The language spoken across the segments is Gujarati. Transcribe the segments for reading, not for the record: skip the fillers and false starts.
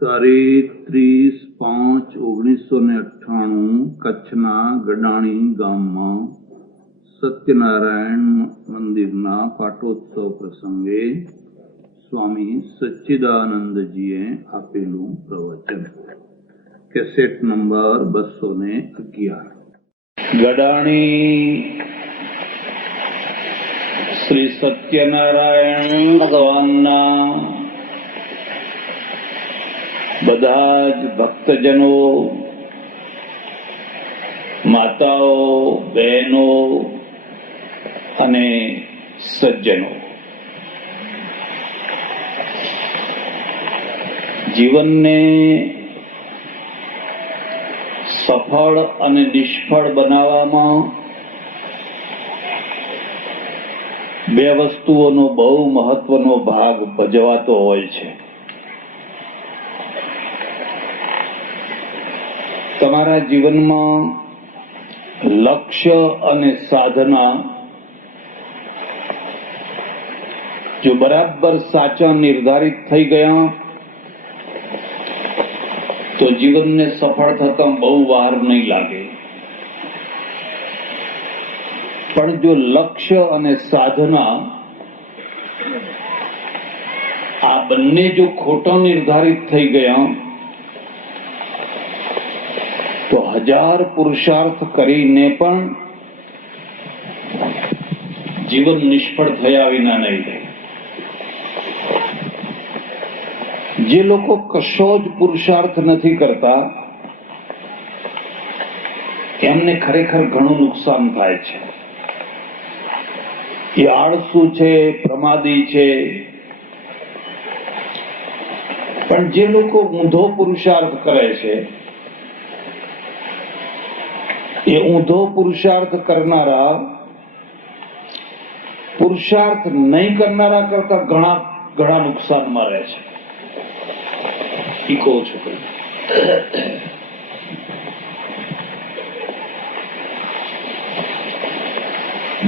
તારીખ 30/5/1998 કચ્છના ગડાણી ગામમાં સત્યનારાયણ મંદિરના પાટોત્સવ પ્રસંગે સ્વામી સચ્ચિદાનંદજીએ આપેલું પ્રવચન. Cassette number 211. ગડાણી શ્રી સત્યનારાયણ ભગવાનના બધા જ ભક્તજનો, માતાઓ, બહેનો અને સજ્જનો, જીવનને સફળ અને નિષ્ફળ બનાવવામાં બે વસ્તુઓનો બહુ મહત્વનો ભાગ ભજવાતો હોય છે. તમારા જીવનમાં લક્ષ્ય અને સાધના જો બરાબર સાચા નિર્ધારિત થઈ ગયા તો જીવનને સફળ થતા બહુ વાર નહીં લાગે. પણ જો લક્ષ્ય અને સાધના આ બંને જો ખોટા નિર્ધારિત થઈ ગયા તો 1000 પુરુષાર્થ કરીને પણ જીવન નિષ્ફળ થયા વિના નહીં રહે. જે લોકો કશો જ પુરુષાર્થ નથી કરતા એમને ખરેખર ઘણું નુકસાન થાય છે. એ આળસુ છે, પ્રમાદી છે. પણ જે લોકો ઊંધો પુરુષાર્થ કરે છે એ ઊંધો પુરુષાર્થ કરનારા પુરુષાર્થ નહીં કરનારા કરતા ઘણા નુકસાનમાં રહે છે. એ કહું છું.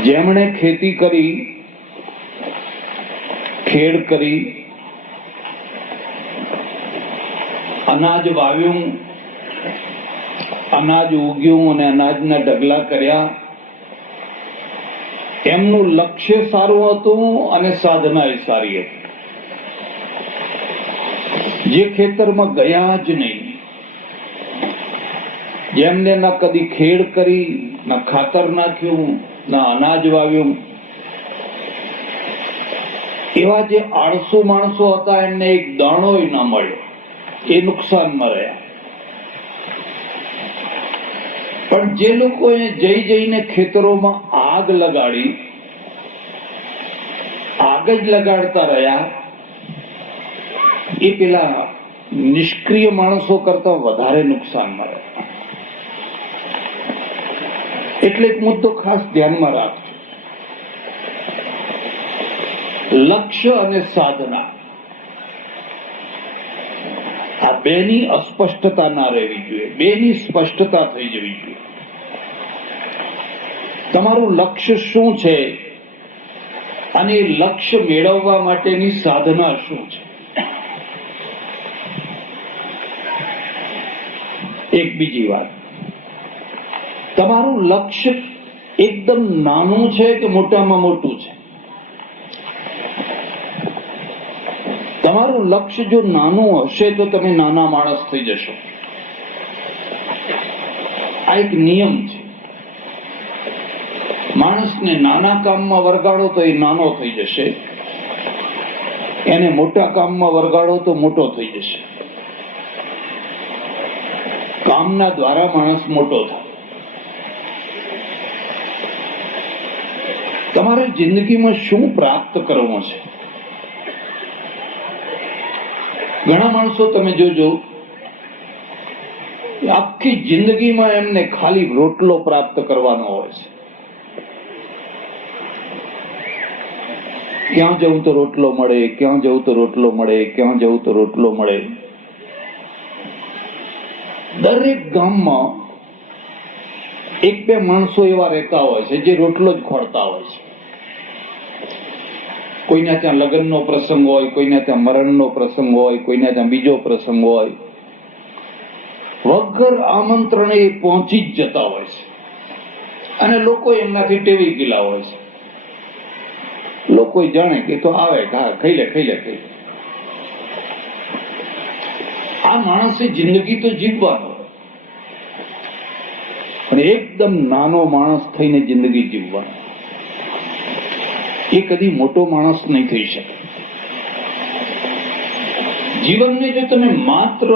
જેમણે ખેતી કરી, ખેડ કરી, અનાજ વાવ્યું, અનાજ ઉગ્યું અને અનાજના ઢગલા કર્યા, એમનું લક્ષ્ય સારું હતું અને સાધના એ સારી હતી. જે ખેતરમાં ગયા જ નહીં, જેમને ના કદી ખેડ કરી, ના ખાતર નાખ્યું, ના અનાજ વાવ્યું, એવા જે આળસુ માણસો હતા એમને એક દાણો ના મળ્યો, એ નુકસાનમાં રહ્યા. પણ જે લોકોએ જઈને ખેતરોમાં આગ લગાડી, આગ જ લગાડતા રહ્યા, એ પેલા નિષ્ક્રિય માણસો કરતા વધારે નુકસાનમાં રહ્યા. એટલે એક મુદ્દો ખાસ ધ્યાનમાં રાખજો. લક્ષ્ય અને સાધના આ બેની અસ્પષ્ટતા ના રહેવી જોઈએ, બેની સ્પષ્ટતા થઈ જવી જોઈએ. તમારું લક્ષ્ય શું છે અને લક્ષ્ય મેળવવા માટેની સાધના શું છે. એક બીજી વાત, તમારું લક્ષ્ય એકદમ નાનું છે કે મોટામાં મોટું છે. તમારું લક્ષ્ય જો નાનું હશે તો તમે નાના માણસ થઈ જશો. આ એક નિયમ છે. માણસને નાના કામમાં વરગાડો તો એ નાનો થઈ જશે, એને મોટા કામમાં વરગાડો તો મોટો થઈ જશે. કામના દ્વારા માણસ મોટો થાય. તમારે જિંદગીમાં શું પ્રાપ્ત કરવું છે? ઘણા માણસો તમે જોજો, આખી જિંદગીમાં એમને ખાલી રોટલો પ્રાપ્ત કરવાનો હોય છે. ક્યાં જવું તો રોટલો મળે, ક્યાં જવું તો રોટલો મળે, ક્યાં જવું તો રોટલો મળે. દરેક ગામમાં એક બે માણસો એવા રહેતા હોય છે જે રોટલો જ ખોળતા હોય છે. કોઈના ત્યાં લગ્નનો પ્રસંગ હોય, કોઈના ત્યાં મરણનો પ્રસંગ હોય, કોઈના ત્યાં બીજો પ્રસંગ હોય, વગર આમંત્રણે એ પહોંચી જ જતા હોય છે અને લોકો એમનાથી ટેવી ગયેલા હોય છે. લોકો જાણે કે તો આવે, ખાઈ લે. આ માણસે જિંદગી તો જીવવાનો, પણ એકદમ નાનો માણસ થઈને જિંદગી જીવવાનો. એ કદી મોટો માણસ નહીં થઈ શકે. જીવનને જો તમે માત્ર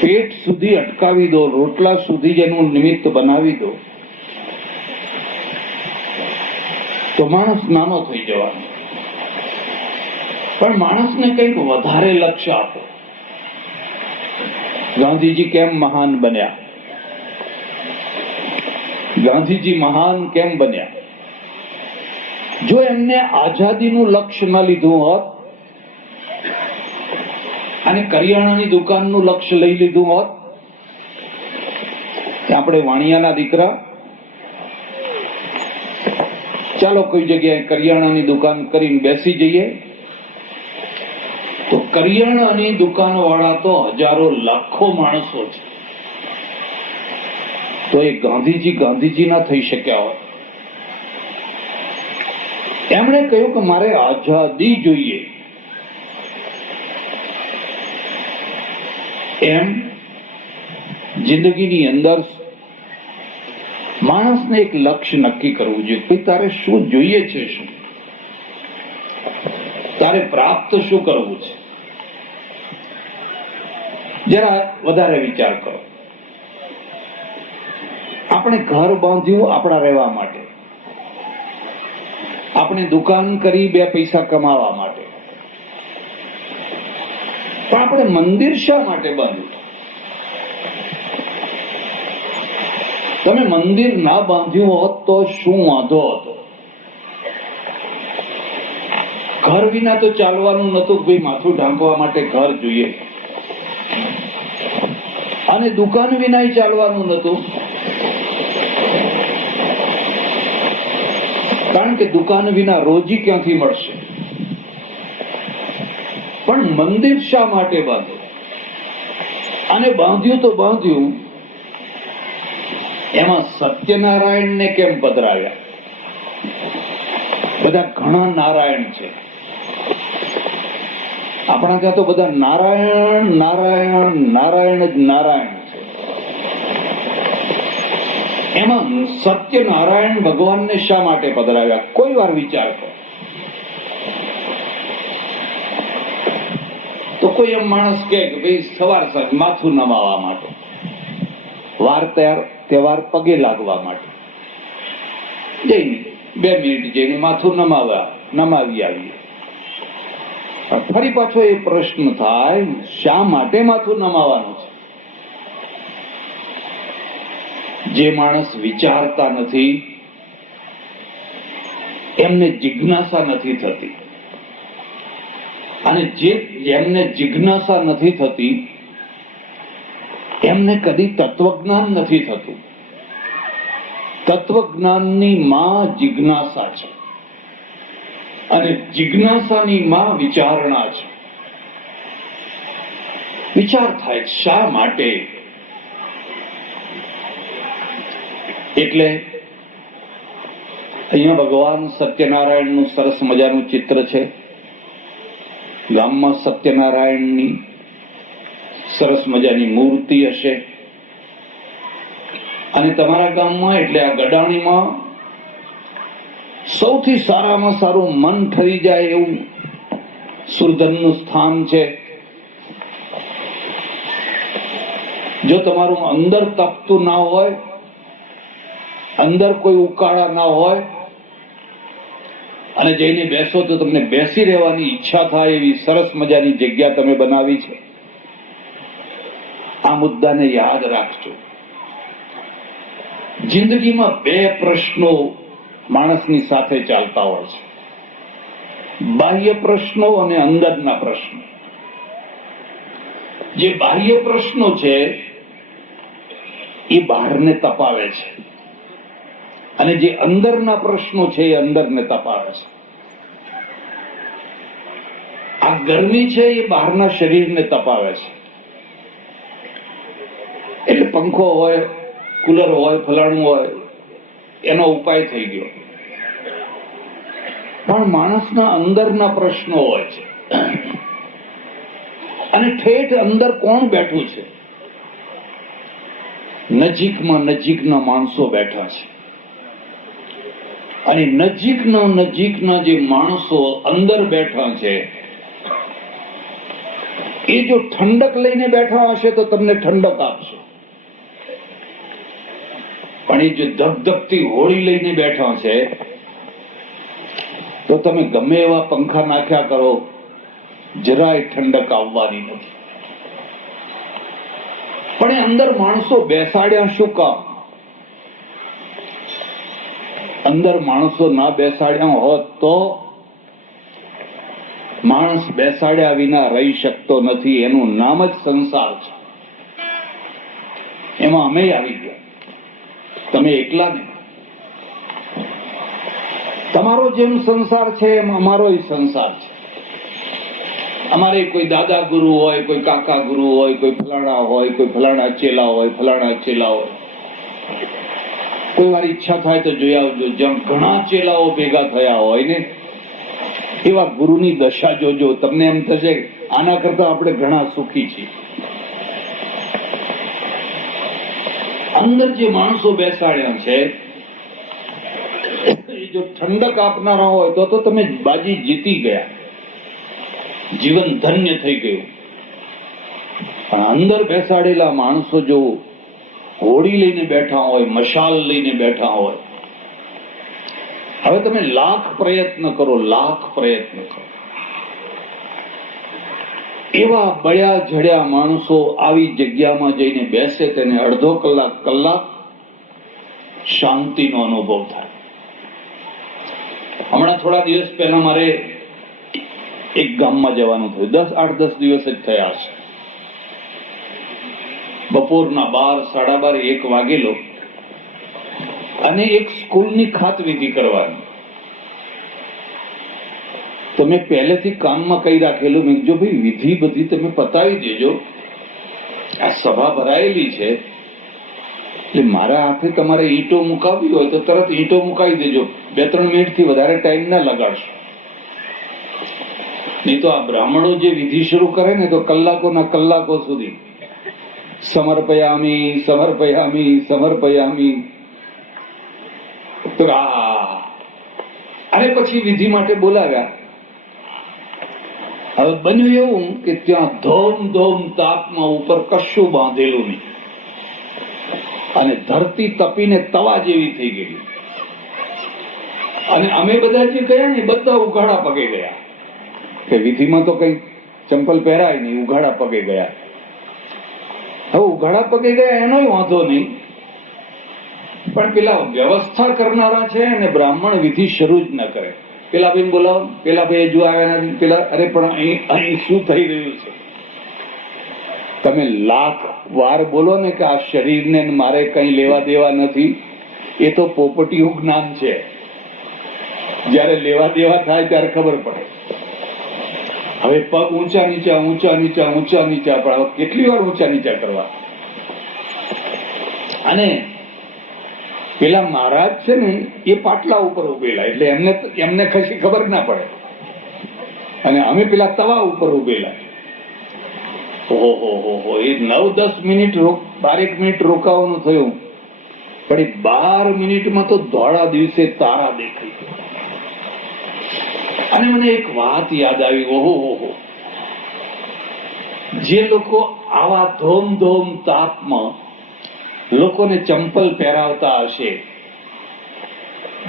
પેટ સુધી અટકાવી દો, રોટલા સુધી જેનું નિમિત્ત બનાવી દો, તો માણસ નાનો થઈ જવાનો. પણ માણસને કંઈક વધારે લક્ષ્ય આપો. ગાંધીજી કેમ મહાન બન્યા? ગાંધીજી મહાન કેમ બન્યા? જો એમને આઝાદીનું લક્ષ્ય ન લીધું હોત અને કરિયાણાની દુકાનનું લક્ષ્ય લઈ લીધું હોત, આપણે વાણિયાના દીકરા, ચાલો કોઈ જગ્યાએ કરિયાણાની દુકાન કરીને બેસી જઈએ, તો કરિયાણાની દુકાન વાળા તો હજારો લાખો માણસો છે. તો એ ગાંધીજી ના થઈ શક્યા હોત. એમણે કહ્યું કે મારે આઝાદી જોઈએ. એમ જિંદગીની અંદર માણસને એક લક્ષ્ય નક્કી કરવું જોઈએ. ભાઈ તારે શું જોઈએ છે, શું તારે પ્રાપ્ત શું કરવું છે, જરા વધારે વિચાર કરો. આપણે ઘર બાંધ્યું આપણા રહેવા માટે, આપણે દુકાન કરી 2 પૈસા કમાવા માટે, પણ આપણે મંદિર શા માટે બાંધ્યું? તમે મંદિર ના બાંધ્યું હોત તો શું વાંધો હતો? ઘર વિના તો ચાલવાનું નતું. ભાઈ માથું ઢાંકવા માટે ઘર જોઈએ, અને દુકાન વિના ચાલવાનું નતું, કારણ કે દુકાન વિના રોજી ક્યાંથી મળશે? પણ મંદિર શા માટે બાંધ્યું? અને બાંધ્યું તો બાંધ્યું, એમાં સત્યનારાયણને કેમ પધરાવ્યા? બધા ઘણા નારાયણ છે આપણા ત્યાં, તો બધા નારાયણ નારાયણ નારાયણ જ નારાયણ છે. એમાં સત્યનારાયણ ભગવાનને શા માટે પધરાવ્યા? કોઈ વાર વિચાર કરો. તો કોઈ એમ માણસ કે ભાઈ સવાર સાંજ માથું નમાવા માટે, વાર તહેવાર પગે લાગવા માટે જઈને 2 મિનિટ જઈને માથું નમાવી આવીએ. ફરી પાછો એ પ્રશ્ન થાય, શા માટે માથું નમાવાનું છે? જે માણસ વિચારતા નથી એમને જિજ્ઞાસા નથી થતી, અને જેમને જિજ્ઞાસા નથી થતી એમને કદી તત્વજ્ઞાન નથી થતું. તત્વજ્ઞાનની માં જિજ્ઞાસા છે, અને જિજ્ઞાસાની માં વિચારણા છે. વિચાર થાય શા માટે? એટલે અહીંયા ભગવાન સત્યનારાયણનું સરસ મજાનું ચિત્ર છે. ગામમાં સત્યનારાયણની સરસ મજાની મૂર્તિ હશે, અને તમારા ગામમાં એટલે આ ગડાણીમાં સૌથી સારામાં સારું મન ઠરી જાય એવું સુરધનનું સ્થાન છે. જો તમારું અંદર તપતું ના હોય, અંદર કોઈ ઉકાળા ના હોય, અને જઈને બેસો તો તમને બેસી રહેવાની ઈચ્છા થાય એવી સરસ મજાની જગ્યા તમે બનાવી છે. આ મુદ્દાને યાદ રાખજો. જિંદગીમાં 2 પ્રશ્નો માણસની સાથે ચાલતા હોય છે, બાહ્ય પ્રશ્નો અને અંદરના પ્રશ્નો. જે બાહ્ય પ્રશ્નો છે એ બહારને તપાવે છે, અને જે અંદરના પ્રશ્નો છે એ અંદરને તપાવે છે. આ ગરમી છે એ બહારના શરીરને તપાવે છે. એટલે પંખો હોય, કુલર હોય, ફલાણું હોય, એનો ઉપાય થઈ ગયો. પણ માણસના અંદરના પ્રશ્નો હોય છે, અને ઠેઠ અંદર કોણ બેઠું છે? નજીકના માણસો બેઠા છે. અને નજીકના જે માણસો અંદર બેઠા છે એ જો ઠંડક લઈને બેઠા હશે તો તમને ઠંડક આપશે. પણ એ જો ધગધગતી હોળી લઈને બેઠા છે તો તમે ગમે એવા પંખા નાખ્યા કરો, જરાય ઠંડક આવવાની નથી. પણ એ અંદર માણસો બેસાડ્યા શું કામ? અંદર માણસો ના બેસાડ્યા હોત તો માણસ બેસાડ્યા વિના રહી શકતો નથી. એનું નામ જ સંસાર છે. એમાં અમે આવી ગયા, તમે એકલા નહીં. તમારો જેમ સંસાર છે એમ અમારો સંસાર છે. અમારે કોઈ દાદા ગુરુ હોય, કોઈ કાકા ગુરુ હોય, કોઈ ફલાણા હોય, કોઈ ફલાણા ચેલા હોય, ફલાણા ચેલા હોય. કોઈ વાર ઈચ્છા થાય તો જોઈ આવજો, જ્યાં ઘણા ચેલાઓ ભેગા થયા હોય ને એવા ગુરુની દશા જોજો. તમને એમ થશે આના કરતા આપણે ઘણા સુખી છીએ. અંદર જે માણસો બેસાડ્યા છે એ જો ઠંડક આપનારા હોય તો તમે બાજી જીતી ગયા, જીવન ધન્ય થઈ ગયું. પણ અંદર બેસાડેલા માણસો જો હોડી લઈને બેઠા હોય, મશાલ લઈને બેઠા હોય, હવે તમે લાખ પ્રયત્ન કરો, એવા બળ્યા ઝડ્યા માણસો આવી જગ્યામાં જઈને બેસે તેને અડધો કલાક શાંતિનો અનુભવ થાય. હમણાં થોડા દિવસ પહેલા મારે એક ગામમાં જવાનું થયું. 8-10 દિવસ જ થયા છે. બપોરના 12, 12:30, 1 વાગેલો અને એક સ્કૂલની ખાતવિધિ કરવાની. તો મેં પહેલેથી કામમાં કહી રાખેલું, મેં જો ભાઈ વિધિ બધી તમે પતાવી દેજો, આ સભા ભરાયેલી છે એટલે મારા હાથે તમારે ઈંટો મુકાવી હોય તો તરત ઈંટો મુકાવી દેજો, 2-3 મિનિટથી વધારે ટાઈમ ના લગાડશો. નહીં તો આ બ્રાહ્મણો જે વિધિ શરૂ કરે ને તો કલાકોના કલાકો સુધી સમર્પયામી અને પછી વિધિ માટે બોલાવ્યા. હવે બન્યું એવું કે ત્યાં ધોમ તાપમાં ઉપર કશું બાંધેલું નહીં અને ધરતી તપીને તવા જેવી થઈ ગઈ. અને અમે બધા જે ગયા ને બધા ઉઘાડા પગે ગયા, કે વિધિમાં તો કઈ ચંપલ પહેરાય નહીં, ઉઘાડા પગે ગયા. હવે ઉઘાડા પગે ગયા એનોય વાંધો નહીં, પણ પેલા વ્યવસ્થા કરનારા છે અને બ્રાહ્મણ વિધિ શરૂ જ ન કરે. પેલા ભાઈ બોલાવો, પેલા ભાઈ હજુ આવ્યા નથી, પેલા અરે પણ અહીં શું થઈ રહ્યું છે? તમે લાખ વાર બોલો ને કે આ શરીરને મારે કઈ લેવા દેવા નથી, એ તો પોપટીયું જ્ઞાન છે. જયારે લેવા દેવા થાય ત્યારે ખબર પડે. હવે પગ ઊંચા નીચા પણ કેટલી વાર ઊંચા નીચા કરવા? અને પેલા મહારાજ છે ને એ પાટલા ઉપર ઉભેલા, એટલે એમને કશી ખબર ના પડે. અને અમે પેલા તવા ઉપર ઉભેલા. ઓહો, એ 9-10 મિનિટ 12 મિનિટ રોકાવાનું થયું, પણ 12 મિનિટમાં તો ધોળા દિવસે તારા દેખાઈ ગયા. અને મને એક વાત યાદ આવી, ઓહો, જે લોકો આવા ધોમ તાપમાં લોકોને ચંપલ પહેરાવતા હશે,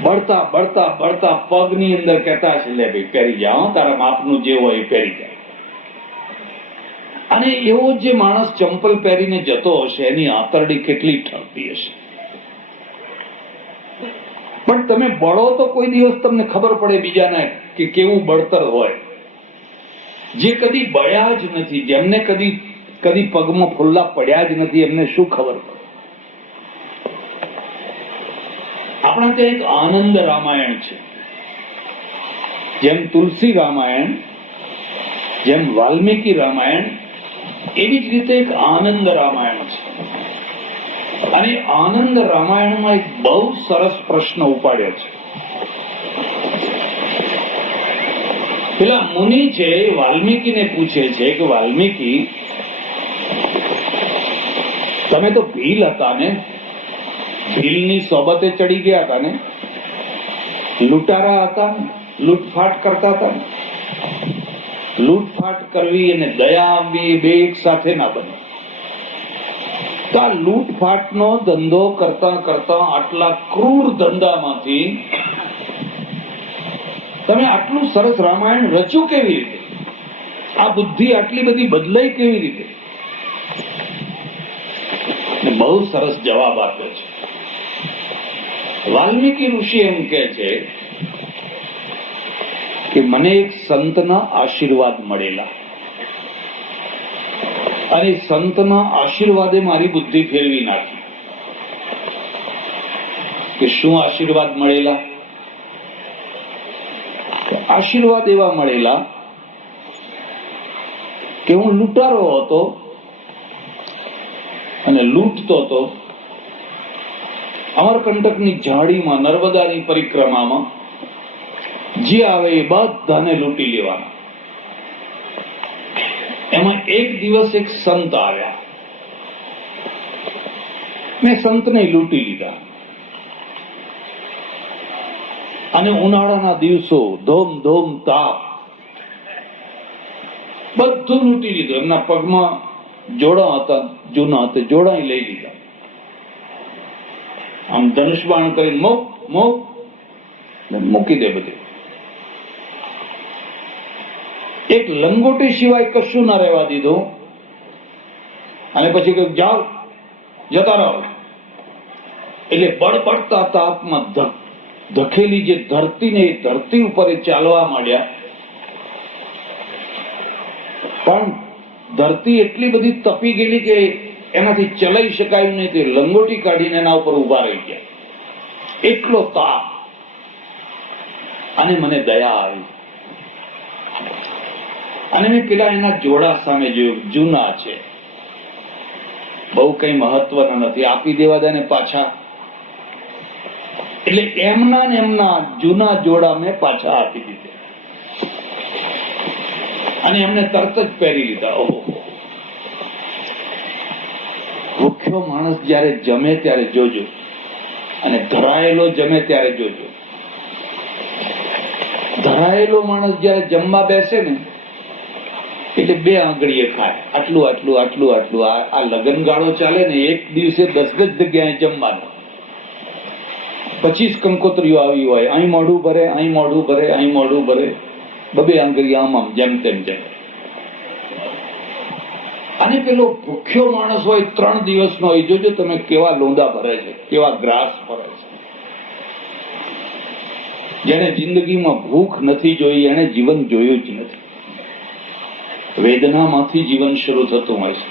બળતા પગની અંદર કહેતા હશે, લે ભાઈ પહેરી જાઓ, તારા માપનું જે હોય એ પહેરી જાય. અને એવો જે માણસ ચંપલ પહેરીને જતો હશે એની આંતરડી કેટલી ઠરતી હશે. પણ તમે બળો તો કોઈ દિવસ તમને ખબર પડે બીજાને કે કેવું બળતર હોય. જે કદી બળ્યા જ નથી, જેમને કદી પગમાં ફુલ્લા પડ્યા જ નથી, એમને શું ખબર પડે? આપણા ત્યાં એક આનંદ રામાયણ છે. જેમ તુલસી રામાયણ, જેમ વાલ્મીકી રામાયણ, એવી જ રીતે એક આનંદ રામાયણ છે. અને આનંદ રામાયણમાં એક બહુ સરસ પ્રશ્ન ઉપાડ્યો છે. પેલા મુનિ છે વાલ્મીકીને પૂછે છે કે વાલ્મીકી, તમે તો ભીલ હતા ને, ભીલની સોબતે ચડી ગયા હતા ને, લૂંટારા હતા ને, લૂંટફાટ કરતા હતા ને. લૂંટફાટ કરવી અને દયા આવવી બે એક સાથે ના બને. તો આ લૂંટફાટનો ધંધો કરતા કરતા આટલા ક્રૂર ધંધામાંથી તમે આટલું સરસ રામાયણ રચ્યું કેવી રીતે? આ બુદ્ધિ આટલી બધી બદલાઈ કેવી રીતે? બહુ સરસ જવાબ આપ્યો છે. વાલ્મીકી ઋષિ એમ કે છે કે મને એક સંતના આશીર્વાદ મળેલા, અને સંતના આશીર્વાદે મારી બુદ્ધિ ફેરવી નાખી. કે શું આશીર્વાદ મળેલા? આશીર્વાદ એવા મળેલા કે હું લૂંટારો હતો અને લૂંટતો હતો. અમરકંટકની ઝાડીમાં, નર્મદાની પરિક્રમામાં જે આવે એ બધાને લૂંટી લેવાના. એમાં એક દિવસ એક સંત આવ્યા, મેં સંતને લૂંટી લીધા. અને ઉનાળાના દિવસો, ધોમ ધોમ તાપ, બધું લૂંટી લીધું. એમના પગમાં જોડા હતા, જૂના હતા, જોડા લઈ લીધા. આમ ધનુષ બાણ કરીને મોક મોક મૂકી દે બધે. એક લંગોટી સિવાય કશું ના રહેવા દીધું. અને પછી કહ્યું જાઓ, જતા રહો. એટલે બળબડતા તાપમાં ધકેલી જે ધરતીને, એ ધરતી ઉપર એ ચાલવા માંડ્યા. પણ ધરતી એટલી બધી તપી ગયેલી કે એનાથી ચલાઈ શકાયું નહીં. તે લંગોટી કાઢીને એના ઉપર ઉભા રહી ગયા. એટલો તાપ. અને મને દયા આવી, અને મેં પેલા એના જોડા સામે જોયું, જૂના છે, બહુ કઈ મહત્વના નથી, આપી દેવા દે ને પાછા. એટલે એમના ને એમના જૂના જોડા મેં પાછા આપી દીધા, અને એમને તરત જ પહેરી લીધા. ઓહો, ભૂખ્યો માણસ જયારે જમે ત્યારે જોજો, અને ધરાયેલો જમે ત્યારે જોજો. ધરાયેલો માણસ જયારે જમવા બેસે ને, એટલે બે આંગળીએ ખાય, આટલું આટલું આટલું આટલું. આ લગનગાળો ચાલે ને, એક દિવસે 10 જગ્યાએ જમવાનું. 25 કંકોત્રીઓ આવી હોય, અહીં મોઢું ભરે, અહીં મોઢું ભરે, અહીં મોઢું ભરે, બબે આંગળી આમ આમ, જેમ તેમ જેમ. અને પેલો ભૂખ્યો માણસ હોય, 3 દિવસનો હોય, જોજો તમે કેવા લોંદા ભરે છે, કેવા ગ્રાસ ભરે છે. જેને જિંદગીમાં ભૂખ નથી જોઈ, એને જીવન જોયું જ નથી. વેદનામાંથી જીવન શરૂ થતું હોય છે.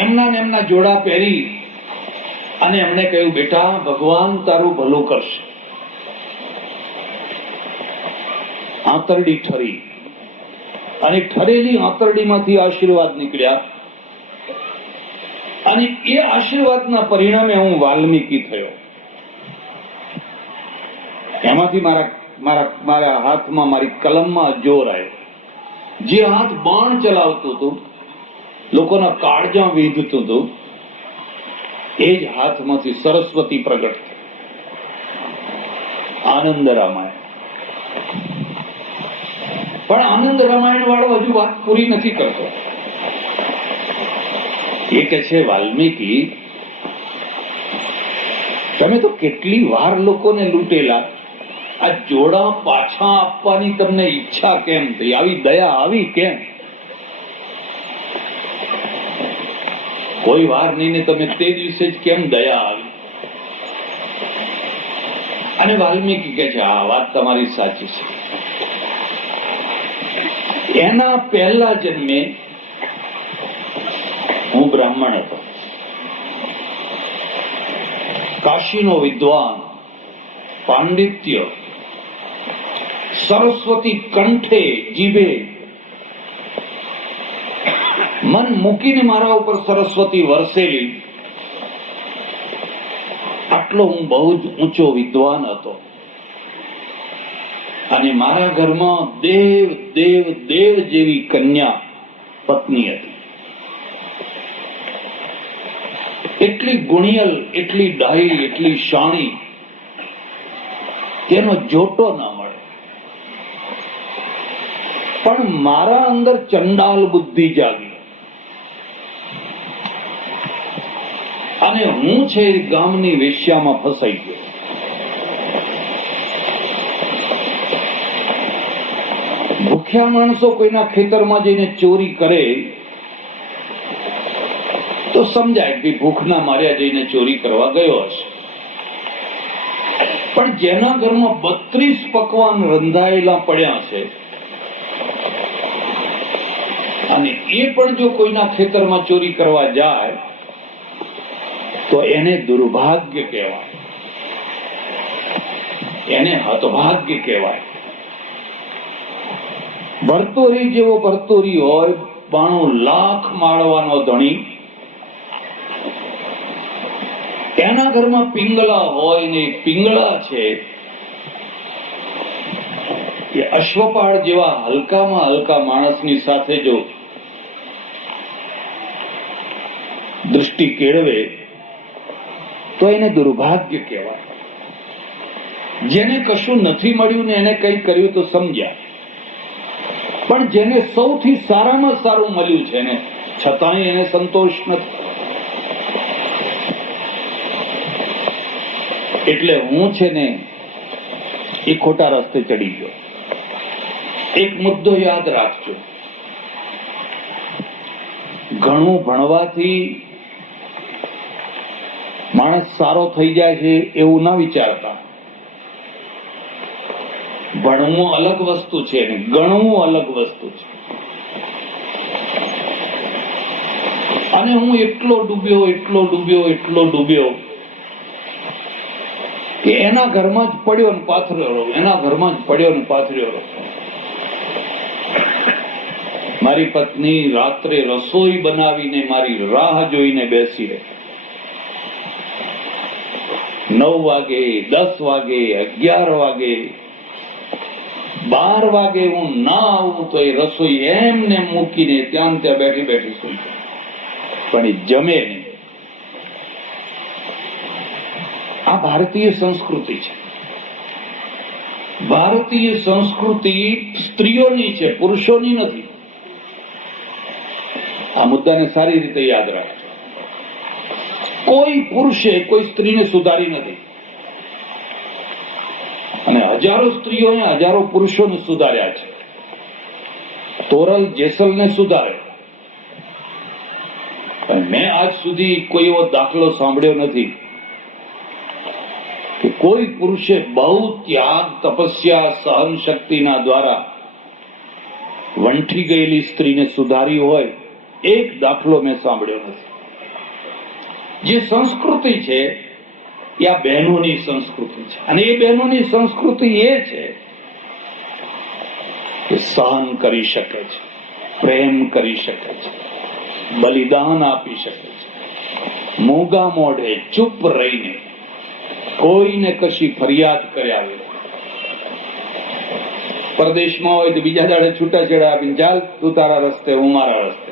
એમના ને એમના જોડા પહેરી અને એમણે કહ્યું, બેટા, ભગવાન તારું ભલું કરશે. આંતરડી ઠરી, અને ઠરેલી આંતરડીમાંથી આશીર્વાદ નીકળ્યા. અને એ આશીર્વાદના પરિણામે હું વાલ્મીકી થયો. એમાંથી મારા હાથમાં, મારી કલમમાં જોર આવ્યો. જે હાથ બાણ ચલાવતું હતું, લોકોના કાળજા વીંધતું હતું, એ જ હાથમાંથી સરસ્વતી પ્રગટ થઈ. આનંદ રામાયણ. પણ આનંદ રામાયણ વાળો હજુ વાત પૂરી નથી કરતો. એ કે છે, વાલ્મીકી, તમે તો કેટલી વાર લોકોને લૂંટેલા, આ જોડા પાછા આપવાની તમને ઈચ્છા કેમ થઈ? આવી દયા આવી કેમ? કોઈ વાર નહીં ને તમે તે દિવસે જ કેમ દયા આવી? અને વાલ્મીકી કહે છે, આ વાત તમારી સાચી છે. એના પહેલા જન્મે હું બ્રાહ્મણ હતો. કાશીનો વિદ્વાન, પાંડિત્ય, સરસ્વતી કંઠે જીભે, મન મૂકીને મારા ઉપર સરસ્વતી વરસેલી, આટલો હું બહુ જ ઊંચો વિદ્વાન હતો. અને મારા ઘરમાં દેવ દેવ દેવ જેવી કન્યા પત્ની હતી. એટલી ગુણિયલ, એટલી ડાહી, એટલી શાણી, તેનો જોટો ના મળે. પણ મારા અંદર ચંડાલ બુદ્ધિ જાગી અને હું છે એ ગામની વેશ્યામાં ફસાઈ ગયો. ભૂખ્યા માણસો કોઈના ખેતરમાં જઈને ચોરી કરે તો સમજાય કે ભૂખના માર્યા જઈને ચોરી કરવા ગયો હશે. પણ જેના ઘરમાં 32 પકવાન રંધાયેલા પડ્યા છે અને એ પણ જો કોઈના ખેતરમાં ચોરી કરવા જાય તો એને દુર્ભાગ્ય કહેવાય, એને હતભાગ્ય કહેવાય. ભરતોરી જેવો ભરતોરી હોય, 92 લાખ માળવાનો ધણી, એના ઘરમાં પિંગલા હોય ને પિંગળા છે એ અશ્વપાળ જેવા હલકામાં હલકા માણસની સાથે જો દૃષ્ટિ કેળવે તો એને દુર્ભાગ્ય કહેવાય. જેને કશું નથી મળ્યું ને એને કંઈ કર્યું તો સમજ્યા, પણ જેને સૌથી સારામાં સારું મળ્યું છે ને છતાંય એને સંતોષ નથી. એટલે હું છે ને એ ખોટા રસ્તે ચડી ગયો. એક મુદ્દો યાદ રાખજો, ઘણું ભણવાથી માણસ સારો થઈ જાય છે એવું ના વિચારતા. ભણવું અલગ વસ્તુ છે ને ગણવું અલગ વસ્તુ છે. અને હું એટલો ડૂબ્યો કે એના ઘરમાં જ પડ્યો ને પાથર્યો રહું, એના ઘરમાં જ પડ્યો ને પાથર્યો રહું. મારી પત્ની રાત્રે રસોઈ બનાવીને મારી રાહ જોઈને બેસી રહે. 9 વાગે, 10 વાગે, 11 વાગે, 12 વાગે હું ના આવું તો એ રસોઈ એમને મૂકીને ત્યાં બેઠી બેઠી સુઈ જાય, પણ એ જમે નહીં. આ ભારતીય સંસ્કૃતિ છે. ભારતીય સંસ્કૃતિ સ્ત્રીઓની છે, પુરુષોની નથી. આ મુદ્દાને સારી રીતે યાદ રાખજો. કોઈ પુરુષે કોઈ સ્ત્રીને સુધારી નથી અને હજારો સ્ત્રીઓને હજારો પુરુષોને સુધાર્યા છે. તોરલ જેસલને સુધાર્યો. મેં આજ સુધી કોઈ એવો દાખલો સાંભળ્યો નથી કે કોઈ પુરુષે બહુ ત્યાગ, તપસ્યા, સહન શક્તિના દ્વારા વંઠી ગયેલી સ્ત્રીને સુધારી હોય. એક દાખલો મેં સાંભળ્યો નથી. જે સંસ્કૃતિ છે એ આ બહેનોની સંસ્કૃતિ છે અને એ બહેનોની સંસ્કૃતિ એ છે કે સહન કરી શકે છે, પ્રેમ કરી શકે છે, બલિદાન આપી શકે છે, મોંઘા મોઢે ચૂપ રહીને કોઈને કશી ફરિયાદ કર્યા વગર. પરદેશમાં હોય તો બીજા દાડે છૂટાછેડા આપીને ચાલ તું તારા રસ્તે, હું મારા રસ્તે.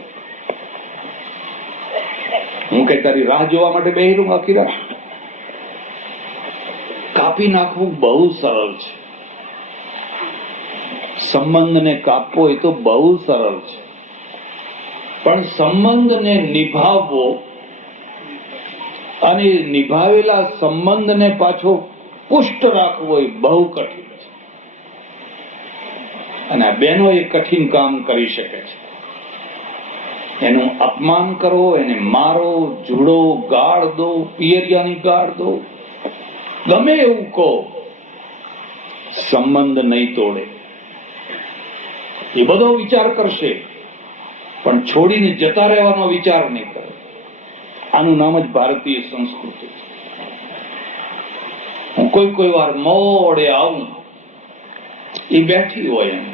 હું કઈ તારી રાહ જોવા માટે બેહી આખી રાત? કાપી નાખવું બહુ સરળ છે, સંબંધને કાપવો એ તો બહુ સરળ છે, પણ સંબંધને નિભાવવો અને નિભાવેલા સંબંધને પાછો પુષ્ટ રાખવો એ બહુ કઠિન છે. અને આ બહેનો એ કઠિન કામ કરી શકે છે. એનું અપમાન કરો, એને મારો, જુડો, ગાળ દો, પિયરિયાની ગાળ દો, ગમે એવું કહો, સંબંધ નહીં તોડે. એ બધો વિચાર કરશે પણ છોડીને જતા રહેવાનો વિચાર નહીં કરે. આનું નામ જ ભારતીય સંસ્કૃતિ છે. હું કોઈ વાર મોડે આવું, એ બેઠી હોય એમ.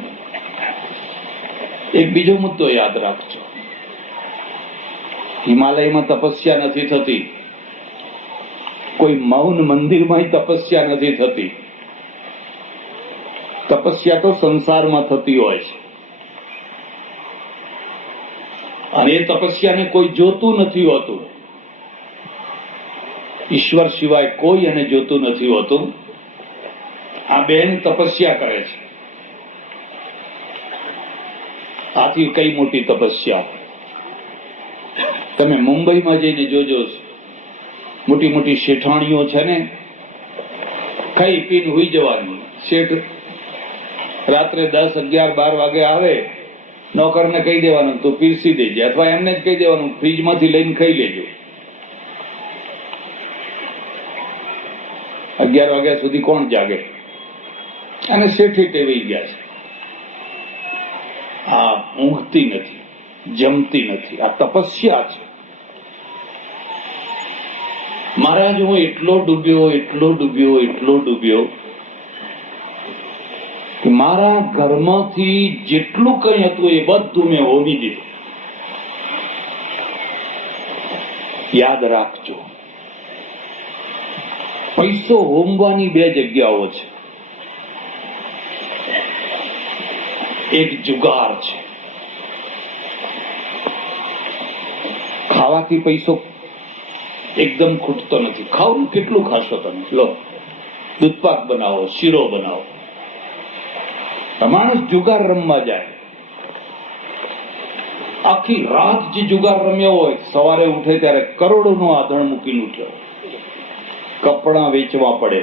એક બીજો મુદ્દો યાદ રાખજો, હિમાલયમાં તપસ્યા નથી થતી, કોઈ મૌન મંદિરમાં તપસ્યા નથી થતી. તપસ્યા તો સંસારમાં થતી હોય છે, અને એ તપસ્યાને કોઈ જોતું નથી હોતું. ઈશ્વર સિવાય કોઈ એને જોતું નથી હોતું. આ બેન તપસ્યા કરે છે. આથી કઈ મોટી તપસ્યા. તમે મુંબઈમાં જઈને જોજો, મોટી મોટી શેઠાણીઓ છે ને, ખાઈ પીને હુઈ જવાની. શેઠ રાત્રે 10, 11, 12 વાગે આવે, નોકરને કહી દેવાનું તું પીરસી દેજે, અથવા એમને જ કહી દેવાનું ફ્રીજમાંથી લઈને ખાઈ લેજો. 11 વાગ્યા સુધી કોણ જાગે? અને શેઠી ટેવાઈ ગયા છે. આ ઊંઘતી નથી, જમતી નથી. આ તપસ્યા છે. મહારાજ, હું એટલો ડૂબ્યો કે મારા ઘરમાંથી જેટલું કંઈ હતું એ બધું મેં હોમી દીધું. યાદ રાખજો, પૈસો હોમવાની 2 જગ્યાઓ છે. એક જુગાર છે. ખાવાથી પૈસો એકદમ ખૂટતો નથી. ખાવું કેટલું ખાશો તમે? લો, દૂધપાક બનાવો, શીરો બનાવો. માણસ જુગાર રમવા જાય, આખી રાત જે જુગાર રમ્યો હોય, સવારે ઉઠે ત્યારે કરોડોનો આધણ મૂકીને ઉઠ્યો. કપડાં વેચવા પડે,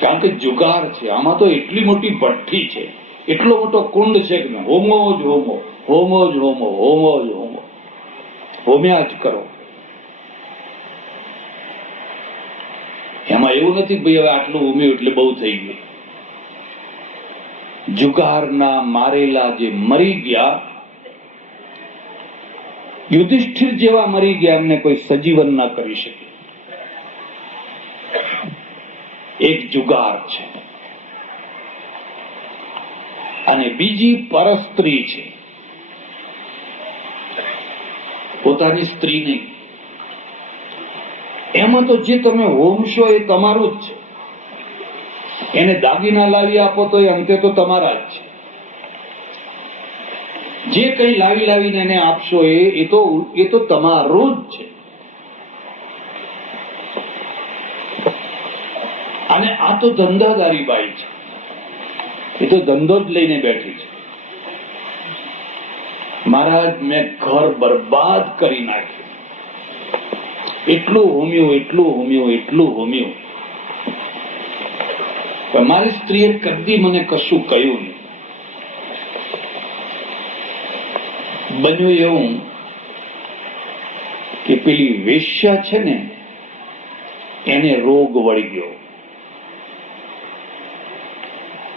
કારણ કે જુગાર છે. આમાં તો એટલી મોટી ભઠ્ઠી છે, એટલો મોટો કુંડ છે કે હોમો જ હોમો, હોમો જ હોમો, હોમો જ હોમો, હોમ્યા જ કરો. એમાં એવું નથી ભાઈ હવે આટલું હોમ્યું એટલે બહુ થઈ ગયું. જુગારના મારેલા જે મરી ગયા, યુધિષ્ઠિર જેવા મરી ગયા, એમને કોઈ સજીવન ના કરી શકે. એક જુગાર છે, અને બીજી પરસ્ત્રી છે. પોતાની સ્ત્રી નહીં. એમાં તો જે તમે હોમશો એ તમારું જ છે. એને દાગીના લાવી આપો તો એ અંતે તો તમારા જ છે. જે કંઈ લાવીને એને આપશો એ તો તમારું જ છે. અને આ તો ધંધાદારી બાઈ છે, એ તો ધંધો જ લઈને બેઠી છે. મહારાજ, મેં ઘર બરબાદ કરી નાખ્યું. એટલું હોમ્યું. મારી સ્ત્રીએ કદી મને કશું કહ્યું નહીં. બન્યું એવું કે પેલી વેશ્યા છે ને, એને રોગ વળી ગયો,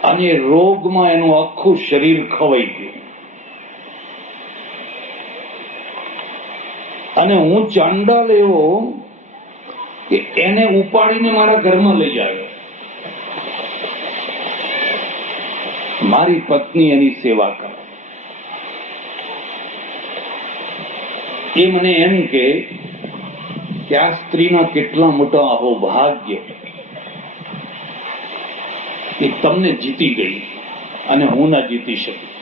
અને રોગમાં એનું આખું શરીર ખવાઈ ગયું. અને હું ચાંડાલ એવો કે એને ઉપાડીને મારા ઘરમાં લઈ આવ્યો. મારી પત્ની એની સેવા કરે. એ મને એમ કે આ સ્ત્રીના કેટલા મોટા અહોભાગ્ય કે તમને જીતી ગઈ અને હું ના જીતી શકી.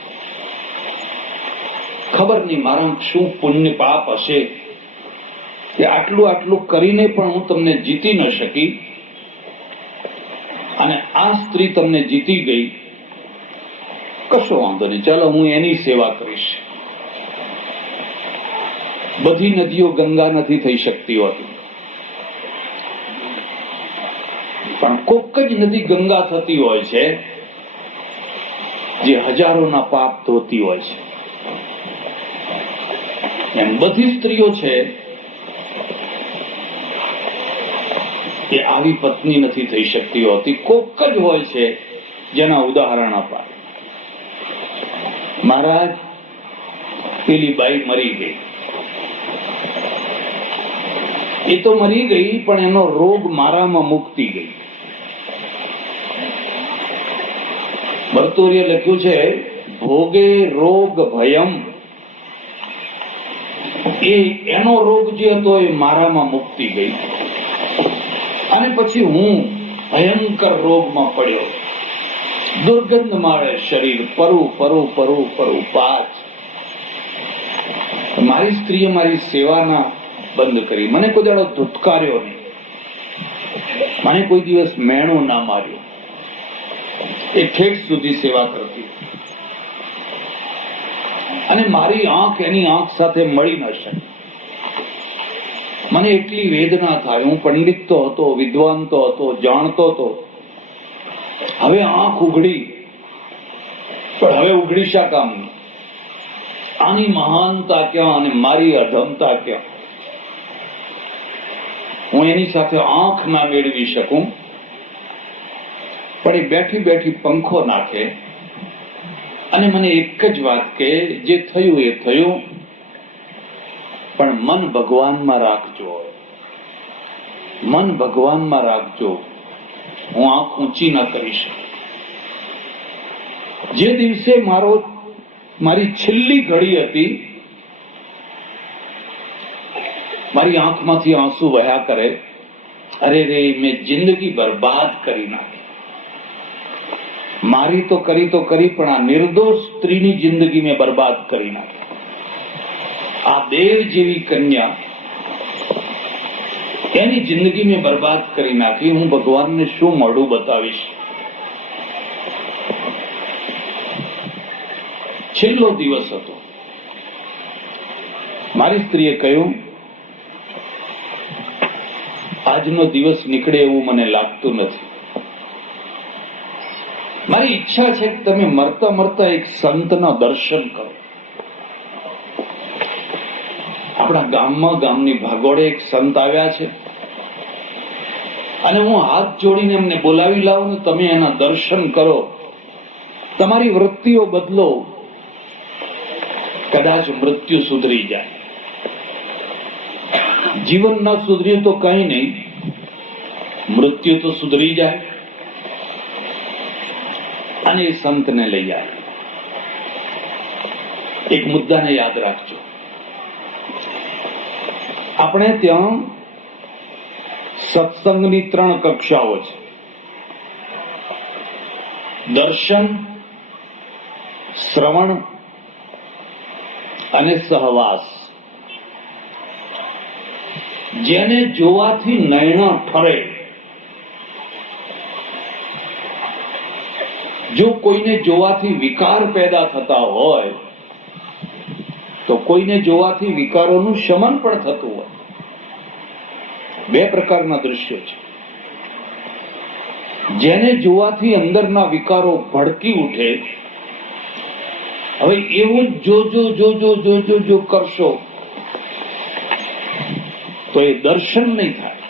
ખબર નહીં મારા શું પુણ્ય પાપ હશે કે આટલું કરીને પણ હું તમને જીતી ન શકી, અને આ સ્ત્રી તમને જીતી ગઈ. કશો વાંધો નહીં, ચાલો હું એની સેવા કરીશ. બધી નદીઓ ગંગા નથી થઈ શકતી હોતી, પણ કોક જ નદી ગંગા થતી હોય છે જે હજારોના પાપ ધોતી હોય છે. એમ બધી સ્ત્રીઓ છે એ આવી પત્ની નથી થઈ શકતી હોતી. કોક જ હોય છે જેના ઉદાહરણ અપાય. મહારાજ, પેલી બાઈ મરી ગઈ. એ તો મરી ગઈ, પણ એનો રોગ મારામાં મુક્તિ ગઈ. ભર્તુહરીએ લખ્યું છે, ભોગે રોગ ભયમ, એનો રોગ જે હતો એ મારામાં મુક્તિ ગઈ. અને પછી હું ભયંકર રોગમાં પડ્યો. દુર્ગંધ માળે શરીર, પરું પરું પરું પરું પાચ. મારી સ્ત્રીએ મારી સેવાના બંધ કરી. મને કોઈ દાડો ધુતકાર્યો નહીં, મને કોઈ દિવસ મેણો ના માર્યો. એ ઠેઠ સુધી સેવા કરતી, અને મારી આંખ એની આંખ સાથે મળી ન શકે. મને એટલી વેદના થાય. હું પંડિત તો હતો, વિદ્વાન તો હતો, જાણતો હતો. હવે આંખ ઉઘડી, પણ હવે ઉઘડી શા કામની? આની મહાનતા ક્યાં અને મારી અધમતા ક્યાં? હું એની સાથે આંખ ના મેળવી શકું, પણ એ બેઠી બેઠી પંખો નાખે અને મને એક જ વાત કે, જે થયું એ થયું, પણ મન ભગવાનમાં રાખજો, મન ભગવાનમાં રાખજો. હું આંખ ઊંચી ન કરી શકું. જે દિવસે મારી છેલ્લી ઘડી હતી, મારી આંખમાંથી આંસુ વહ્યા કરે, અરે રે, મેં જિંદગી બરબાદ કરી નાખી. મારી તો કરી, પણ આ નિર્દોષ સ્ત્રીની જિંદગી મેં બરબાદ કરી નાખી. આ દેવ જેવી કન્યા, એની જિંદગી મેં બરબાદ કરી નાખી. હું ભગવાનને શું મોઢું બતાવીશ? છેલ્લો દિવસ હતો. મારી સ્ત્રીએ કહ્યું, આજનો દિવસ નીકળે એવું મને લાગતું નથી. મારી ઈચ્છા છે કે તમે મરતા મરતા એક સંતના દર્શન કરો. આપણા ગામની ભાગોળે એક સંત આવ્યા છે, અને હું હાથ જોડીને એમને બોલાવી લાવું ને તમે એના દર્શન કરો, તમારી વૃત્તિઓ બદલો, કદાચ મૃત્યુ સુધરી જાય. જીવન ન સુધર્યું તો કઈ નહીં, મૃત્યુ તો સુધરી જાય. અને એ સંતને લઈ આવે. એક મુદ્દાને યાદ રાખજો, આપણે ત્યાં સત્સંગની 3 કક્ષાઓ છે: દર્શન, શ્રવણ અને સહવાસ. જેને જોવાથી નયણા ઠરે, જો કોઈને જોવાથી વિકાર પેદા થતા હોય તો કોઈને જોવાથી વિકારોનું શમન પણ થતું હોય. 2 પ્રકારના દ્રશ્યો છે. જેને જોવાથી અંદરના વિકારો ભડકી ઉઠે, હવે એવું જો કરશો તો એ દર્શન નહીં થાય,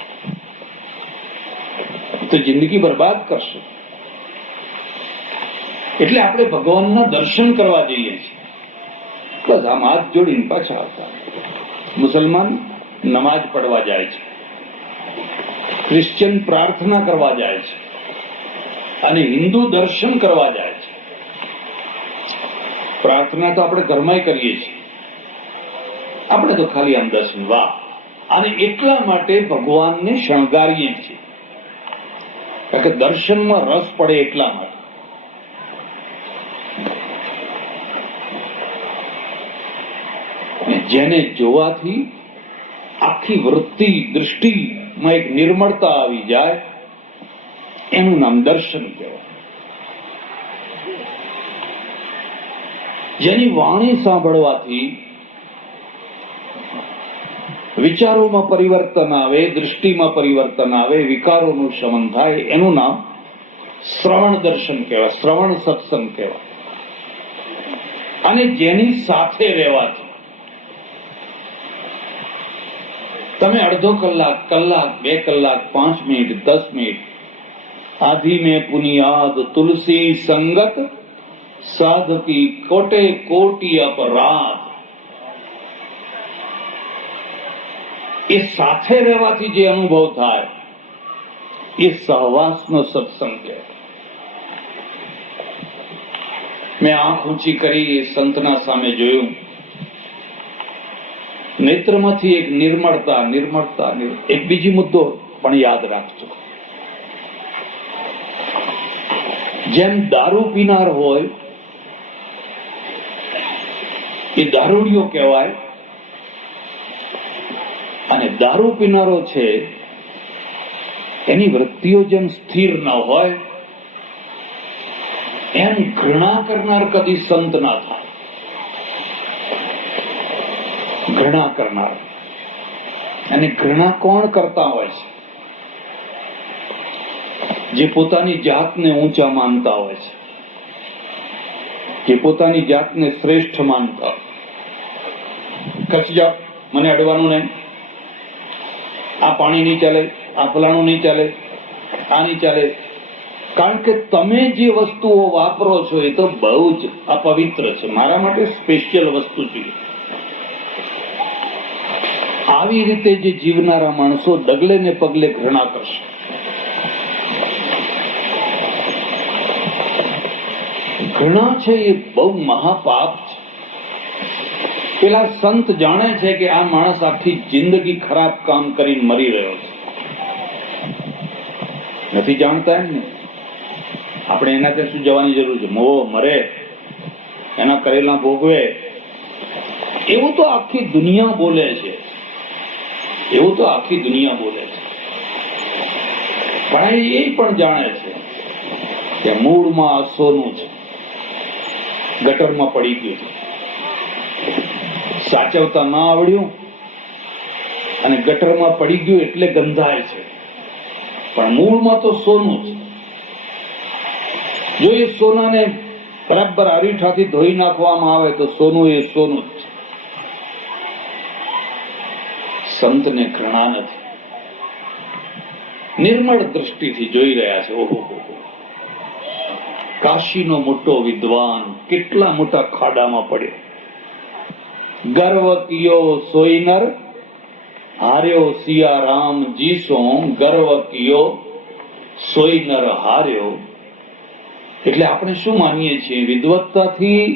તો જિંદગી બરબાદ કરશો. એટલે આપણે ભગવાનના દર્શન કરવા જઈએ છીએ. બસ આમ હાથ જોડીને પાછા આવતા. મુસલમાન નમાજ પડવા જાય છે, ક્રિશ્ચિયન પ્રાર્થના કરવા જાય છે, અને હિન્દુ દર્શન કરવા જાય છે. પ્રાર્થના તો આપણે ઘરમાં કરીએ છીએ, આપણે તો ખાલી આમ દર્શન. વાહ! અને એટલા માટે ભગવાનને શણગારીએ છીએ, કારણ કે દર્શનમાં રસ પડે એટલા માટે. જેને જોવાથી આખી વૃત્તિ દૃષ્ટિમાં એક નિર્મળતા આવી જાય, એનું નામ દર્શન કહેવાય. જેની વાણી સાંભળવાથી વિચારોમાં પરિવર્તન આવે, દૃષ્ટિમાં પરિવર્તન આવે, વિકારોનું શમન થાય, એનું નામ શ્રવણ દર્શન કહેવાય, શ્રવણ સત્સંગ કહેવાય. અને જેની સાથે રહેવાથી તમે અડધો કલાક, 2 કલાક, 5 મિનિટ, 10 મિનિટ, આધી મેં પુનિયાદ તુલસી સંગત સાધકી કોટે કોટી અપરાધ, એ સાથે રહેવાથી જે અનુભવ થાય એ સહવાસનો સત્સંગ કહેવાય. મેં આંખ ઊંચી કરી એ સંતના સામે જોયું. નેત્રમાંથી એક નિર્મળતા નિર્મળતા. એક બીજી મુદ્દો પણ યાદ રાખજો. જેમ દારૂ પીનાર હોય એ દારૂડિયો કહેવાય, અને દારૂ પીનારો છે એની વૃત્તિઓ જેમ સ્થિર ન હોય એમ ઘૃણા કરનાર કદી સંત ના થાય. ઘૃણા કરનાર, અને ઘૃણા કોણ કરતા હોય છે? જે પોતાની જાતને ઊંચા માનતા હોય છે, જે પોતાની જાતને શ્રેષ્ઠ માનતા હોય. ખસી જાઓ, મને અડવાનું નહીં, આ પાણી નહીં ચાલે, આ ફલાણું નહીં ચાલે, આ નહીં ચાલે. કારણ કે તમે જે વસ્તુઓ વાપરો છો એ તો બહુ જ અપવિત્ર છે, મારા માટે સ્પેશિયલ વસ્તુ છે. આવી રીતે જે જીવનારા માણસો ડગલે ને પગલે ઘૃણા કરશે. ઘૃણા છે એ બહુ મહાપાપ છે. પેલા સંત જાણે છે કે આ માણસ આખી જિંદગી ખરાબ કામ કરીને મરી રહ્યો છે. નથી જાણતા એમ ને? આપણે એના ત્યાં શું જવાની જરૂર છે? મોહ મરે, એના કરેલા ભોગવે. એવું તો આખી દુનિયા બોલે છે, એવું તો આખી દુનિયા બોલે છે. પણ એ પણ જાણે છે કે મૂળમાં આ સોનું છે, ગટરમાં પડી ગયું છે. સાચવતા ના આવડ્યું અને ગટરમાં પડી ગયું એટલે ગંધાય છે, પણ મૂળમાં તો સોનું છે. જો એ સોનાને બરાબર અરીઠાથી ધોઈ નાખવામાં આવે તો સોનું એ સોનું જ છે. સંતને ઘૃણા નથી, નિર્મળ દ્રષ્ટિથી જોઈ રહ્યા છે. ઓહો, કાશીનો મોટો વિદ્વાન કેટલા મોટા ખાડામાં પડ્યો. ગર્વ કિયો સોઈનર હાર્યો સિયારામ જીસો, ગર્વ કિયો સોઈનર હાર્યો. એટલે આપણે શું માનીએ છીએ? વિદવત્તાથી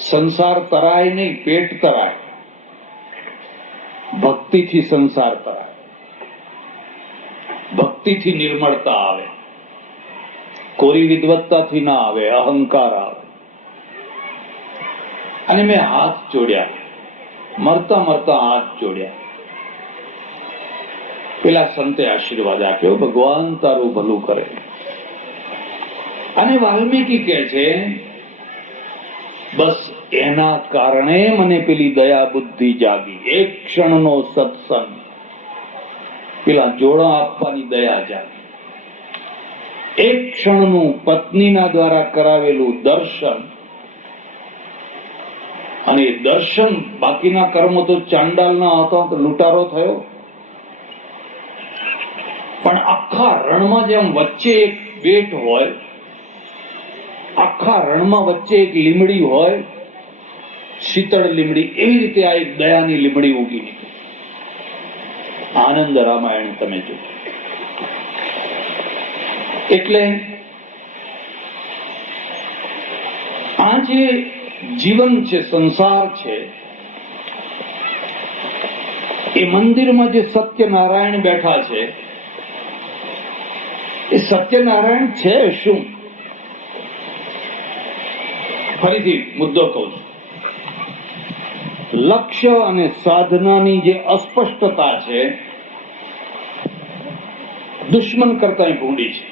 સંસાર તરાય નહીં, પેટ તરાય. ભક્તિથી સંસાર તરાય, ભક્તિથી નિર્મળતા આવે. કોરી વિદવત્તાથી ના આવે, અહંકાર આવે. અને મેં હાથ જોડ્યા, મરતા મરતા હાથ જોડ્યા. પેલા સંતે આશીર્વાદ આપ્યો, ભગવાન તારું ભલું કરે. અને વાલ્મીકી કહે છે, બસ એના કારણે મને પેલી દયા બુદ્ધિ જાગી. એક ક્ષણનો સત્સંગ, પેલા જોડા આપવાની દયા જાગી. એક ક્ષણનું પત્નીના દ્વારા કરાવેલું દર્શન, અને એ દર્શન, બાકીના કર્મો તો ચાંડાલના હતા તો લૂંટારો થયો. પણ આખા રણમાં જેમ વચ્ચે એક બેટ હોય, આખા રણમાં વચ્ચે એક લીમડી હોય, શીતળ લીમડી, એવી રીતે આ એક દયાની લીમડી ઉગી નીકળી. આનંદ રામાયણ તમે જો. એટલે આ જે જીવન છે, સંસાર છે, એ મંદિરમાં જે સત્યનારાયણ બેઠા છે, એ સત્યનારાયણ છે શું? ફરીથી મુદ્દો કહું છું. લક્ષ્ય અને સાધનાની જે અસ્પષ્ટતા છે, દુશ્મન કરતા ભૂંડી છે.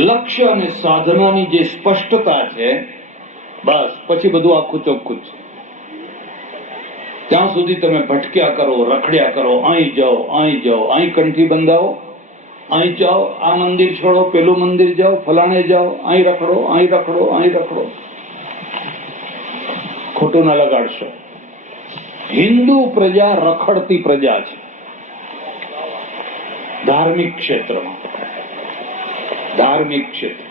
લક્ષ્ય અને સાધનાની જે સ્પષ્ટતા છે, બસ પછી બધું આખું ચોખ્ખું છે. ત્યાં સુધી તમે ભટક્યા કરો, રખડ્યા કરો, અહીં જાઓ, અહીં જાઓ, અહીં કંઠી બંધાવો, અહીં જાઓ, આ મંદિર છોડો, પેલું મંદિર જાઓ, ફલાણે જાઓ, અહીં રખડો, અહીં રખડો, અહીં રખડો. ખોટું ના લગાડશો. હિન્દુ પ્રજા રખડતી પ્રજા છે ધાર્મિક ક્ષેત્રમાં. ધાર્મિક ક્ષેત્ર,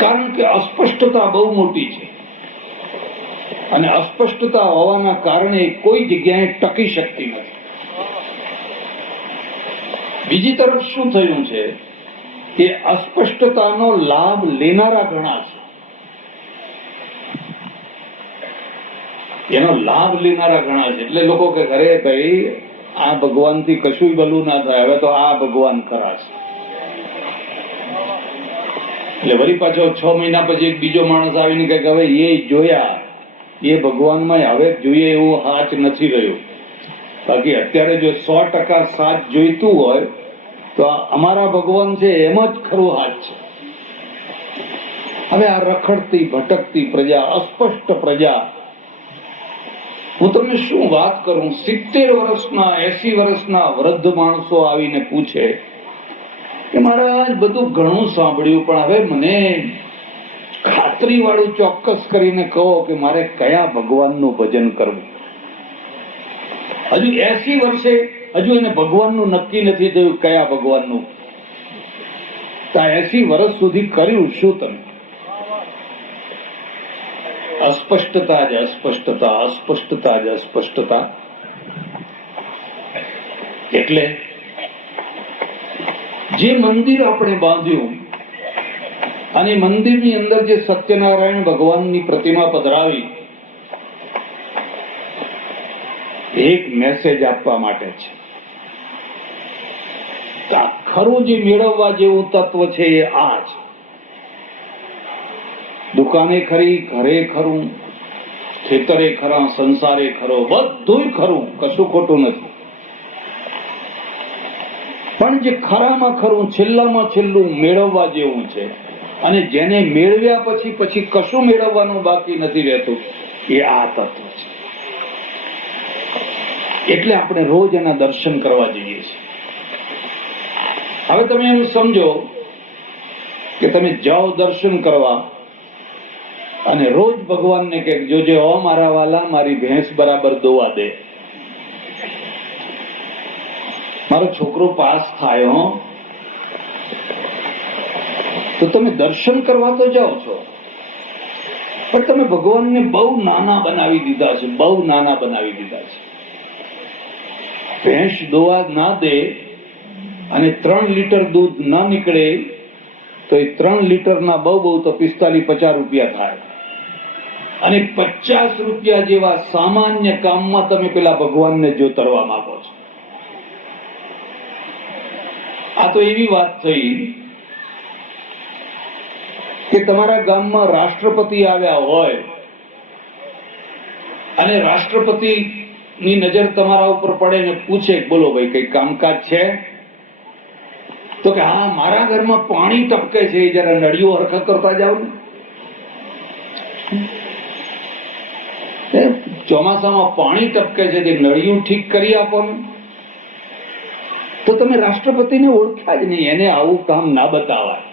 કારણ કે અસ્પષ્ટતા બહુ મોટી છે. અને અસ્પષ્ટતા હોવાના કારણે કોઈ જગ્યાએ ટકી શકતી નથી. બીજી તરફ શું થયું છે કે અસ્પષ્ટતાનો લાભ લેનારા ઘણા છે, એનો લાભ લેનારા ઘણા છે. એટલે લોકો કે અરે ભાઈ આ ભગવાનથી કશું ભલું ના થાય, હવે તો આ ભગવાન ખરા છે. એટલે વળી પાછો 6 મહિના પછી એક બીજો માણસ આવીને કહે કે હવે એ જોયા, એ ભગવાનમાં હવે જોઈએ એવું હાચ નથી રહ્યું. બાકી અત્યારે જો 100% સાચ જોઈતું હોય તો અમારા ભગવાન છે એમ જ ખરું હાચ છે. હવે આ રખડતી ભટકતી પ્રજા, અસ્પષ્ટ પ્રજા, હું તમને શું વાત કરું, 70 વર્ષના 80 વર્ષના વૃદ્ધ માણસો આવીને પૂછે કે મહારાજ બધું ઘણું સાંભળ્યું, પણ હવે મને ખાતરી વાળું ચોક્કસ કરીને કહો કે મારે કયા ભગવાનનું ભજન કરવું. હજુ 80 વર્ષે હજુ એને ભગવાનનું નક્કી નથી થયું કયા ભગવાનનું. 80 વર્ષ સુધી કર્યું શું તમે? અસ્પષ્ટતા જ અસ્પષ્ટતા, અસ્પષ્ટતા જ અસ્પષ્ટતા. એટલે જે મંદિર આપણે બાંધ્યું અને મંદિરની અંદર જે સત્યનારાયણ ભગવાનની પ્રતિમા પધરાવી, એક મેસેજ આપવા માટે છે. આ ખરું જે મેળવવા જેવું તત્વ છે એ આ છે. દુકાને ખરી, ઘરે ખરું, ખેતરે ખરા, સંસારે ખરો, બધું ખરું, કશું ખોટું નથી. પણ જે ખરામાં ખરું, છેલ્લામાં છેલ્લું મેળવવા જેવું છે, અને જેને મેળવ્યા પછી કશું મેળવવાનું બાકી નથી રહેતું, એ આ તત્વ છે. એટલે આપણે રોજ એના દર્શન કરવા જઈએ છીએ. હવે તમે એમ સમજો કે તમે જાઓ દર્શન કરવા અને રોજ ભગવાનને કે જોજે હો મારા વાલા, મારી ભેંસ બરાબર દોવા દે, મારો છોકરો પાસ થાય હો. તો તમે દર્શન કરવા તો જાઓ છો, પણ તમે ભગવાનને બહુ નાના બનાવી દીધા છે, બહુ નાના બનાવી દીધા છે. ભેંસ દોવા ના દે અને 3 લીટર દૂધ ના નીકળે તો એ 3 લીટરના બહુ તો 45-50 રૂપિયા થાય. અને 50 રૂપિયા જેવા સામાન્ય કામમાં તમે પેલા ભગવાનને જોતરવા માંગો છો. આ તો એવી વાત થઈ કે તમારા ગામમાં રાષ્ટ્રપતિ આવ્યા હોય અને રાષ્ટ્રપતિની નજર તમારા ઉપર પડે ને પૂછે બોલો ભાઈ કઈ કામકાજ છે? તો કે હા મારા ઘરમાં પાણી ટપકે છે, એ જરા નળિયું હરખા કરતા જાવ ને. ચોમાસામાં પાણી ટપકે છે તે નળિયું ઠીક કરી આપો ને. તો તમે રાષ્ટ્રપતિને ઓળખ્યા જ નહીં, એને આવું કામ ના બતાવાય.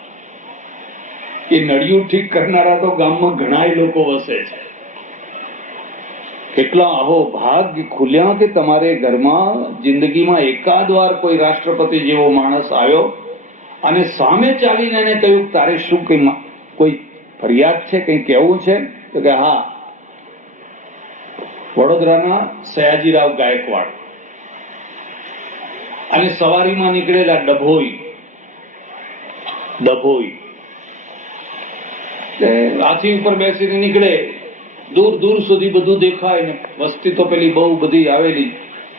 એ નળિયું ઠીક કરનારા તો ગામમાં ઘણા લોકો વસે છે. કેટલા અહો ભાગ્ય ખુલ્યા કે તમારે ઘરમાં જિંદગીમાં એકાદ વાર કોઈ રાષ્ટ્રપતિ જેવો માણસ આવ્યો અને સામે ચાલીને એને કહ્યું તારે શું કોઈ ફરિયાદ છે, કંઈ કહેવું છે? તો કે હા, વડોદરાના સયાજીરાવ ગાયકવાડ અને સવારીમાં નીકળેલા ડભોઈ હાથી ઉપર બેસીને નીકળે, દૂર દૂર સુધી બધું દેખાય ને વસ્તી તો પેલી બહુ બધી આવેલી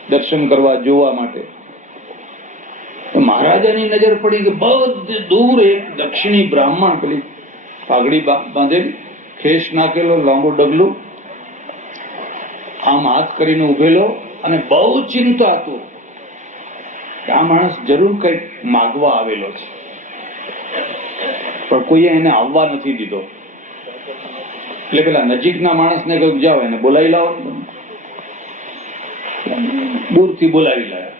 દર્શન કરવા જોવા માટે. મહારાજાની નજર પડી કે બહુ દૂર એક દક્ષિણી બ્રાહ્મણ, પેલી પાઘડી બાંધેલી, ખેસ નાખેલો, લાંબુ ડગલું, આમ હાથ કરીને ઉભેલો અને બહુ ચિંતા હતું કે આ માણસ જરૂર કંઈક માગવા આવેલો છે, પણ કોઈએ એને આવવા નથી દીધો. એટલે પેલા નજીકના માણસને કહ્યું જાઓ એને બોલાવી લાવો. દૂરથી બોલાવી લાવ્યા.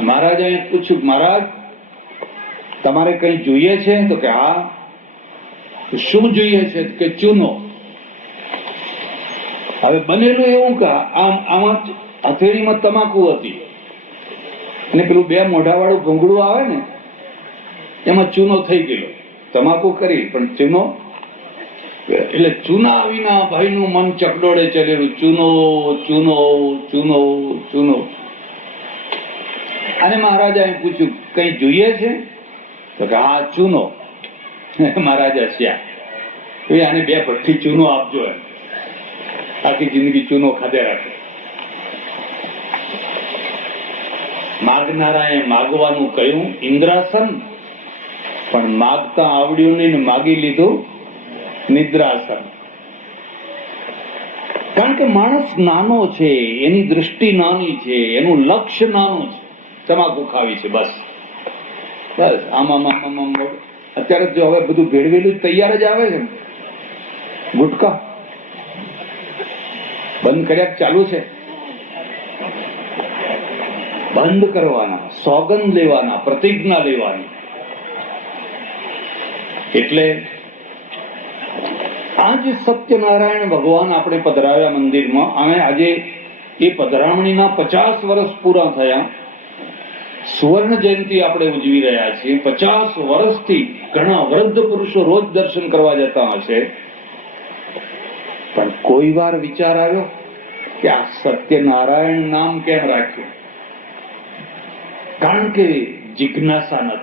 મહારાજાએ પૂછ્યું મહારાજ તમારે કઈ જોઈએ છે? તો કે હા. શું જોઈએ છે? કે ચૂનો. હવે બનેલું એવું કે આમાં હથેળીમાં તમાકુ હતી અને પેલું 2 મોઢાવાળું ઘૂંઘળું આવે ને એમાં ચૂનો થઈ ગયેલો. તમાકુ કરી પણ ચૂનો એટલે ચૂના વિના ભાઈનું મન ચકડોળે ચલેલું, ચૂનો ચૂનો ચૂનો ચૂનો. અને મહારાજાએ પૂછ્યું, કઈ જોઈએ છે? તો કે હા, ચૂનો. મહારાજા શ્યા, આને 2 ભઠ્ઠી ચૂનો આપજો. આખી જિંદગી ચૂનો ખાધે રાખે. માગનારાએ માગવાનું કહ્યું ઇન્દ્રાસન, પણ માગતા આવડ્યું નહીં ને માગી લીધું નિદ્રાસન. કારણ કે માણસ નાનો છે, એની દૃષ્ટિ નાની છે, એનું લક્ષ્ય નાનું છે. તમાકુ ખાવી છે બસ, બસ આમ. અત્યારે જો હવે બધું ભેળવેલું તૈયાર જ આવે છે. ગુટકા બંધ કર્યા ચાલુ છે. બંધ કરવાના, સોગંદ લેવાના, પ્રતિજ્ઞા લેવાની. એટલે આજ સત્યનારાયણ ભગવાન આપણે પધરાવ્યા મંદિરમાં, અને આજે એ પધરામણીના 50 વર્ષ પૂરા થયા. સુવર્ણ જયંતિ આપણે ઉજવી રહ્યા છીએ. 50 વર્ષથી ઘણા વૃદ્ધ પુરુષો રોજ દર્શન કરવા જતા હશે. પણ કોઈ વાર વિચાર આવ્યો કે આ સત્યનારાયણ નામ કેમ રાખ્યું? કારણ કે જિજ્ઞાસા નથી.